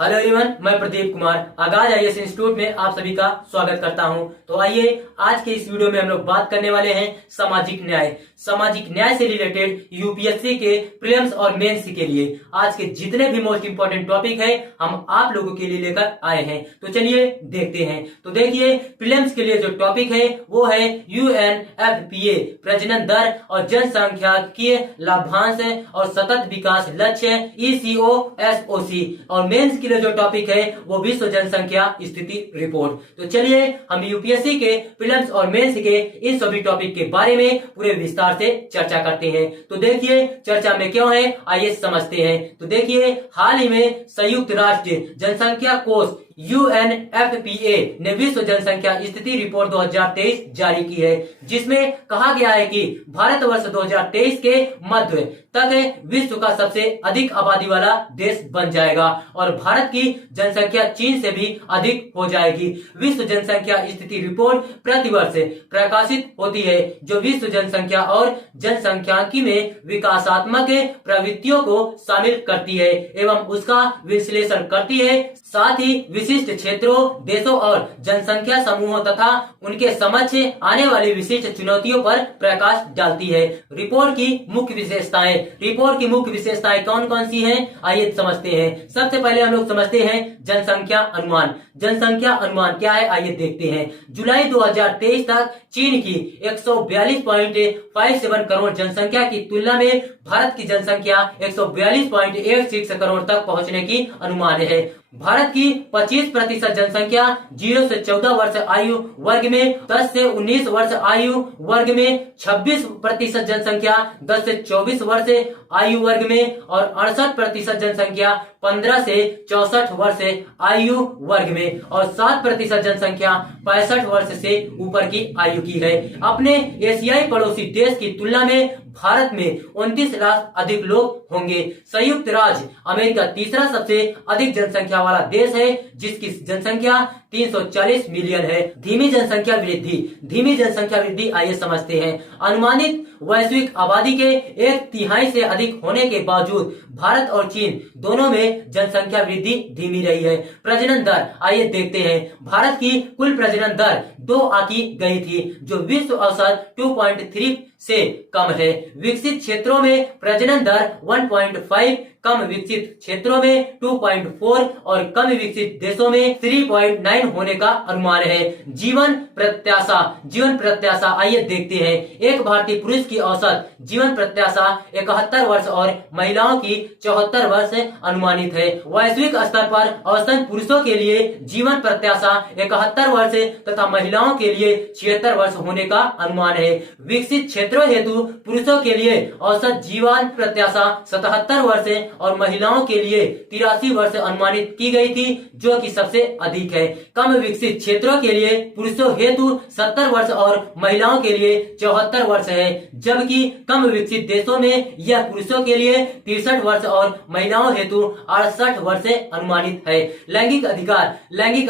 Hello everyone, मैं प्रदीप कुमार आगाज IAS institute में आप सभी का स्वागत करता हूं। तो आइए आज के इस वीडियो में हम लोग बात करने वाले हैं सामाजिक न्याय से रिलेटेड यूपीएससी के प्रीलिम्स और मेंस के लिए आज के जितने भी मोस्ट इंपोर्टेंट टॉपिक है हम आप लोगों के लिए लेकर आए हैं। तो चलिए देखते हैं। तो देखिए, प्रीलिम्स के लिए जो टॉपिक है वो है यूएनएफपीए प्रजनन दर और जनसंख्याकीय लाभांश और सतत विकास लक्ष्य ECOSOC और मेंस के लिए जो टॉपिक है वो विश्व जनसंख्या स्थिति रिपोर्ट। तो चलिए हम यूपीएससी के प्रीलिम्स और मेंस के इन सभी टॉपिक के बारे में पूरे विस्तार से चर्चा करते हैं। तो देखिए चर्चा में क्यों है, आइए समझते हैं। तो देखिए, हाल ही में संयुक्त राष्ट्र जनसंख्या कोष UNFPA ने विश्व जनसंख्या स्थिति रिपोर्ट 2023 जारी की है, जिसमें कहा गया है कि भारत वर्ष 2023 के मध्य तक विश्व का सबसे अधिक आबादी वाला देश बन जाएगा और भारत की जनसंख्या चीन से भी अधिक हो जाएगी। विश्व जनसंख्या स्थिति रिपोर्ट प्रतिवर्ष प्रकाशित होती है, जो विश्व जनसंख्या और जनसंख्याकी में विकासात्मक प्रवृत्तियों को शामिल करती है एवं उसका विश्लेषण करती है, साथ ही विशिष्ट क्षेत्रों, देशों और जनसंख्या समूहों तथा उनके समक्ष आने वाली विशिष्ट चुनौतियों पर प्रकाश डालती है। रिपोर्ट की मुख्य विशेषताएं कौन कौन सी हैं, आइए समझते हैं। सबसे पहले हम लोग समझते हैं जनसंख्या अनुमान। जनसंख्या अनुमान क्या है, आइए देखते हैं। जुलाई 2023 तक चीन की 142.57 करोड़ जनसंख्या की तुलना में भारत की जनसंख्या 142.16 करोड़ तक पहुंचने की अनुमान है। भारत की 25% जनसंख्या 0 से 14 वर्ष आयु वर्ग में, 10 से 19 वर्ष आयु वर्ग में, 26% जनसंख्या 10 से 24 वर्ष आयु वर्ग में और 68% जनसंख्या 15 से 64 वर्ष आयु वर्ग में और 7% जनसंख्या 65 वर्ष से ऊपर की आयु की है। अपने एशियाई पड़ोसी देश की तुलना में भारत में 29 लाख अधिक लोग होंगे। संयुक्त राज्य अमेरिका तीसरा सबसे अधिक जनसंख्या वाला देश है, जिसकी जनसंख्या 340 मिलियन है। धीमी जनसंख्या वृद्धि आइए समझते हैं। अनुमानित वैश्विक आबादी के 1/3 से अधिक होने के बावजूद भारत और चीन दोनों में जनसंख्या वृद्धि धीमी रही है। प्रजनन दर आइए देखते हैं। भारत की कुल प्रजनन दर 2 आंकी गई थी, जो विश्व औसत 2.3 से कम है। विकसित क्षेत्रों में प्रजनन दर 1.5, कम विकसित क्षेत्रों में 2.4 और कम विकसित देशों में 3.9 होने का अनुमान है। जीवन प्रत्याशा आइए देखते हैं। एक भारतीय पुरुष की औसत जीवन प्रत्याशा 71 वर्ष और महिलाओं की 74 वर्ष अनुमानित है। वैश्विक स्तर पर औसतन पुरुषों के लिए जीवन प्रत्याशा 71 वर्ष तथा महिलाओं के लिए 76 वर्ष होने का अनुमान है। विकसित क्षेत्रों हेतु पुरुषों के लिए औसत जीवन प्रत्याशा 77 वर्ष और महिलाओं के लिए 83 वर्ष अनुमानित की गई थी, जो कि सबसे अधिक है। कम विकसित क्षेत्रों के लिए पुरुषों हेतु 70 वर्ष और महिलाओं के लिए 74 वर्ष है, जबकि कम विकसित देशों में यह पुरुषों के लिए 63 वर्ष और महिलाओं हेतु 68 वर्ष अनुमानित है। लैंगिक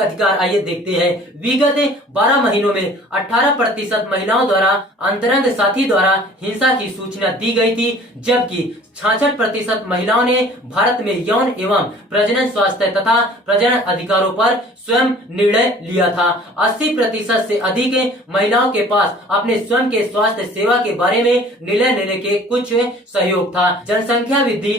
अधिकार आइए देखते हैं। विगत 12 महीनों में 18% महिलाओं द्वारा अंतरंग साथी द्वारा हिंसा की सूचना दी गई थी, जबकि 66% महिलाओं ने भारत में यौन एवं प्रजनन स्वास्थ्य तथा प्रजनन अधिकारों पर स्वयं निर्णय लिया था। 80% से अधिक महिलाओं के पास अपने स्वयं के स्वास्थ्य सेवा के बारे में निर्णय लेने के कुछ सहयोग था। जनसंख्या वृद्धि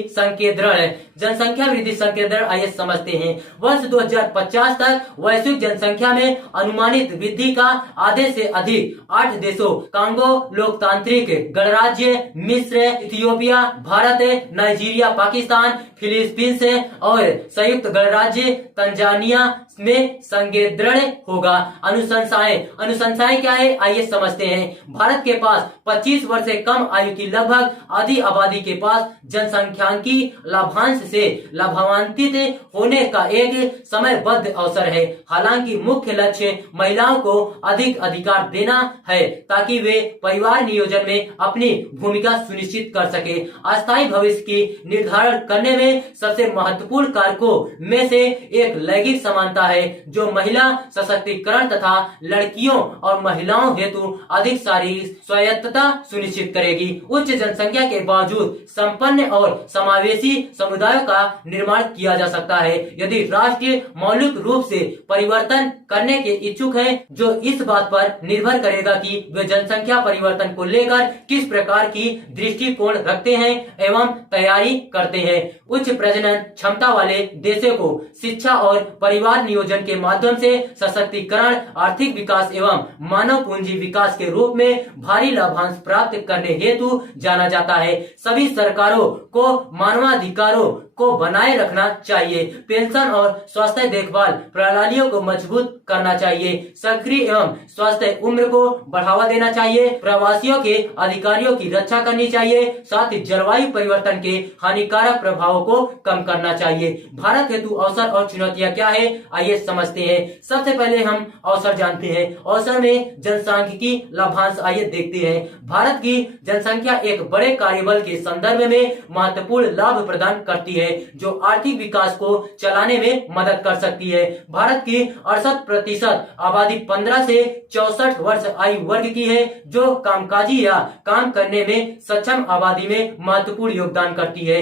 संकेतन आइए समझते हैं। वर्ष 2050 तक वैश्विक जनसंख्या में अनुमानित वृद्धि का आधे से अधिक 8 देशों कांगो लोकतांत्रिक गणराज्य, मिस्र, Ethiopia, Bharat, Nigeria, Pakistan, Philippines और संयुक्त गणराज्य तंजानिया में संकेंद्रण होगा। अनुशंसाएं क्या है, आइए समझते हैं। भारत के पास 25 वर्ष से कम आयु की लगभग आधी आबादी के पास जनसंख्याकी लाभांश से लाभान्वित होने का एक समयबद्ध अवसर है। हालांकि मुख्य लक्ष्य महिलाओं को अधिक अधिकार देना है, ताकि वे परिवार नियोजन में अपनी भूमिका सुनिश्चित कर सके। अस्थायी भविष्य की निर्धारण करने में सबसे महत्वपूर्ण कारकों में से एक लैंगिक समानता है, जो महिला सशक्तिकरण तथा लड़कियों और महिलाओं हेतु अधिक शारीरिक स्वायत्तता सुनिश्चित करेगी। उच्च जनसंख्या के बावजूद संपन्न और समावेशी समुदाय समुदायों का निर्माण किया जा सकता है। यदि राष्ट्र मौलिक रूप से परिवर्तन करने के इच्छुक है, जो इस बात पर निर्भर करेगा कि वे जनसंख्या परिवर्तन को लेकर किस प्रकार की दृष्टिकोण रखते हैं एवं तैयारी करते हैं। उच्च प्रजनन क्षमता वाले देशों को शिक्षा और परिवार नियोजन के माध्यम से सशक्तिकरण, आर्थिक विकास एवं मानव पूंजी विकास के रूप में भारी लाभांश प्राप्त करने हेतु जाना जाता है। सभी सरकारों को मानवाधिकारों को बनाए रखना चाहिए। पेंशन और स्वास्थ्य देखभाल प्रणालियों को मजबूत करना चाहिए। सक्रिय एवं स्वास्थ्य उम्र को बढ़ावा देना चाहिए। प्रवासियों के अधिकारियों की रक्षा करनी चाहिए। साथ ही जलवायु परिवर्तन के हानिकारक प्रभावों को कम करना चाहिए। भारत हेतु अवसर और चुनौतियां क्या है, आइए समझते हैं। सबसे पहले हम अवसर जानते हैं। अवसर में जनसांख्यिकी लाभांश आइए देखते हैं। भारत की जनसंख्या एक बड़े कार्यबल के संदर्भ में महत्वपूर्ण लाभ प्रदान करती है, जो आर्थिक विकास को चलाने में मदद कर सकती है। भारत की 68% आबादी 15 से 64 वर्ष आयु वर्ग की है, जो कामकाजी या काम करने में सक्षम आबादी में महत्वपूर्ण योगदान करती है।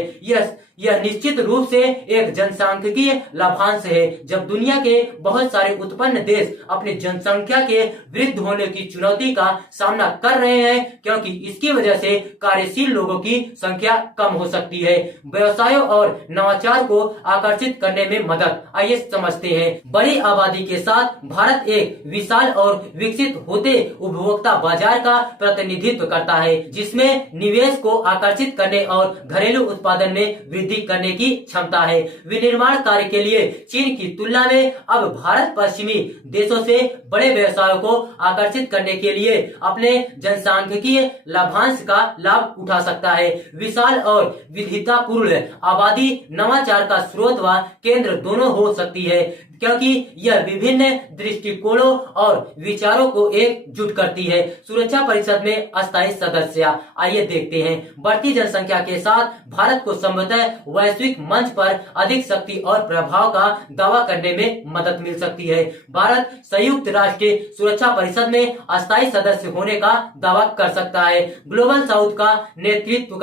यह निश्चित रूप से एक जनसांख्यिकीय लाभांश है। जब दुनिया के बहुत सारे उत्पन्न देश अपनी जनसंख्या के वृद्धि होने की चुनौती का सामना कर रहे हैं, क्योंकि इसकी वजह से कार्यशील लोगों की संख्या कम हो सकती है। व्यवसायों और नवाचार को आकर्षित करने में मदद, आइए समझते हैं। बड़ी आबादी के साथ भारत एक विशाल और विकसित होते उपभोक्ता बाजार का प्रतिनिधित्व करता है, जिसमें निवेश को आकर्षित करने और घरेलू उत्पादन में वृद्धि करने की क्षमता है। विनिर्माण कार्य के लिए चीन की तुलना में अब भारत पश्चिमी देशों से बड़े व्यवसायों को आकर्षित करने के लिए अपने जनसांख्यिकीय लाभांश का लाभ उठा सकता है। विशाल और विविधतापूर्ण आबादी नवाचार का स्रोत व केंद्र दोनों हो सकती है, क्योंकि यह विभिन्न दृष्टिकोणों और विचारों को एकजुट करती है। सुरक्षा परिषद में अस्थायी सदस्य, आइए देखते हैं। बढ़ती जनसंख्या के साथ भारत को संभवतः वैश्विक मंच पर अधिक शक्ति और प्रभाव का दावा करने में मदद मिल सकती है। भारत संयुक्त राष्ट्र सुरक्षा परिषद में अस्थायी सदस्य होने का दावा कर सकता है। ग्लोबल साउथ का नेतृत्व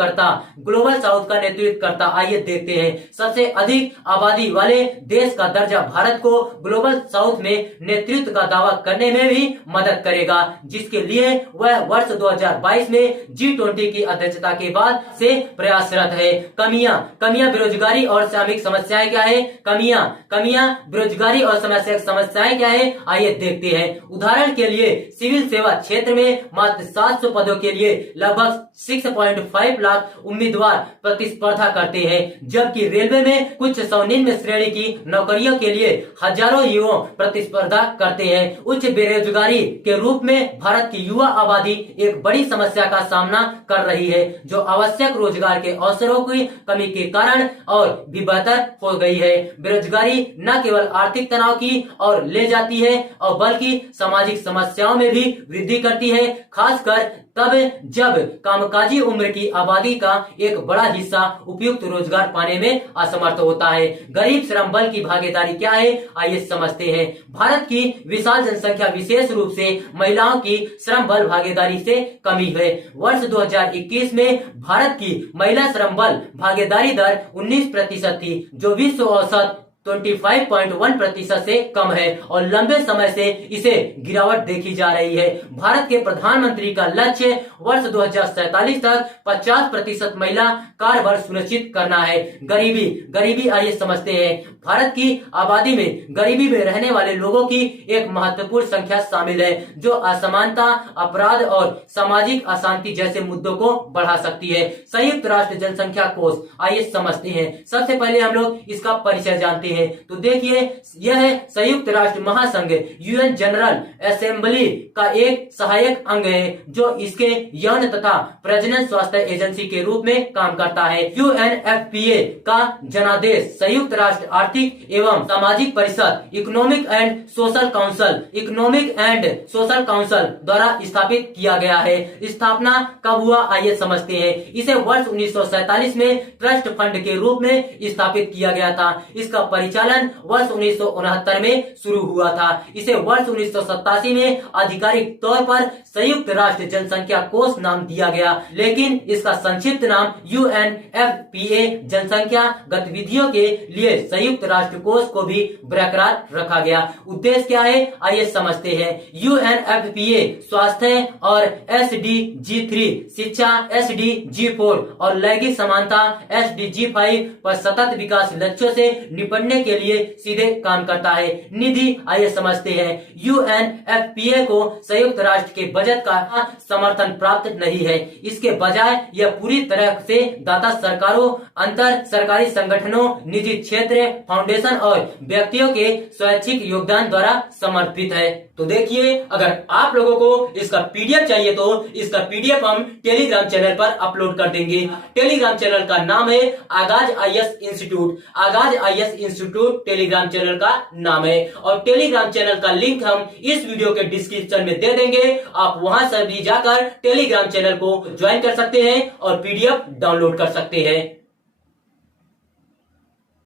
करता, आइए देखते हैं। सबसे अधिक आबादी वाले देश का दर्जा भारत को ग्लोबल साउथ में नेतृत्व का दावा करने में भी मदद करेगा, जिसके लिए वह वर्ष 2022 में G20 की अध्यक्षता के बाद से प्रयासरत है। कमियां बेरोजगारी और श्रमिक समस्याएं क्या है? कमियां बेरोजगारी और समस्याएं क्या है, आइए देखते हैं। उदाहरण के लिए सिविल सेवा क्षेत्र में मात्र 700 पदों के लिए लगभग 6.5 लाख उम्मीदवार प्रतिस्पर्धा करते हैं, जबकि रेलवे में कुछ सौ निम्न श्रेणी की नौकरियों के लिए हजारों युवा प्रतिस्पर्धा करते हैं। उच्च बेरोजगारी के रूप में भारत की युवा आबादी एक बड़ी समस्या का सामना कर रही है, जो आवश्यक रोजगार के अवसरों की कमी के कारण और भी बेहतर हो गई है। बेरोजगारी न केवल आर्थिक तनाव की ओर ले जाती है, और बल्कि सामाजिक समस्याओं में भी वृद्धि करती है, खासकर तब जब कामकाजी उम्र की आबादी का एक बड़ा हिस्सा उपयुक्त रोजगार पाने में असमर्थ होता है। गरीब श्रम बल की भागीदारी क्या है, आइए समझते हैं। भारत की विशाल जनसंख्या विशेष रूप से महिलाओं की श्रम बल भागीदारी से कमी है। वर्ष 2021 में भारत की महिला श्रम बल भागीदारी दर 19% थी, जो विश्व औसत 25.1% से कम है, और लंबे समय से इसे गिरावट देखी जा रही है। भारत के प्रधानमंत्री का लक्ष्य वर्ष 2047 तक 50% महिला कार्यबल सुनिश्चित करना है। गरीबी आइए समझते हैं। भारत की आबादी में गरीबी में रहने वाले लोगों की एक महत्वपूर्ण संख्या शामिल है, जो असमानता, अपराध और सामाजिक अशांति जैसे मुद्दों को बढ़ा सकती है। संयुक्त राष्ट्र जनसंख्या कोष, आइए समझते हैं। सबसे पहले हम लोग इसका परिचय जानते हैं। तो देखिए, यह संयुक्त राष्ट्र महासंघ यूएन जनरल असेंबली का एक सहायक अंग है, जो इसके यौन तथा प्रजनन स्वास्थ्य एजेंसी के रूप में काम करता है। UNFPA का जनादेश संयुक्त राष्ट्र आर्थिक आर्थिक एवं सामाजिक परिषद इकोनॉमिक एंड सोशल काउंसिल द्वारा स्थापित किया गया है। स्थापना कब हुआ आइए समझते हैं। इसे वर्ष 1947 में ट्रस्ट फंड के रूप में स्थापित किया गया था। इसका परिचालन वर्ष 1969 में शुरू हुआ था। इसे वर्ष 1987 में आधिकारिक तौर पर संयुक्त राष्ट्र जनसंख्या कोष नाम दिया गया, लेकिन इसका संक्षिप्त नाम UNFPA जनसंख्या गतिविधियों के लिए संयुक्त राष्ट्र कोष को भी बरकरार रखा गया। उद्देश्य क्या है आइए समझते हैं। UNFPA स्वास्थ्य और SDG 3 शिक्षा, SDG 4 और लैंगिक समानता SDG 5 पर सतत विकास लक्ष्यों से निपटने के लिए सीधे काम करता है। निधि आइए समझते हैं। UNFPA को संयुक्त राष्ट्र के बजट का समर्थन प्राप्त नहीं है। इसके बजाय यह पूरी तरह से दाता सरकारों, अंतर सरकारी संगठनों, निजी क्षेत्र, फाउंडेशन और व्यक्तियों के स्वैच्छिक योगदान द्वारा समर्थित है। तो देखिए, अगर आप लोगों को इसका PDF चाहिए तो इसका PDF हम टेलीग्राम चैनल पर अपलोड कर देंगे। टेलीग्राम चैनल का नाम है आगाज IAS इंस्टीट्यूट। आगाज IAS इंस्टीट्यूट टेलीग्राम चैनल का नाम है और टेलीग्राम चैनल का लिंक हम इस वीडियो के डिस्क्रिप्शन में दे देंगे। आप वहां से भी जाकर टेलीग्राम चैनल को ज्वाइन कर सकते हैं और PDF डाउनलोड कर सकते हैं।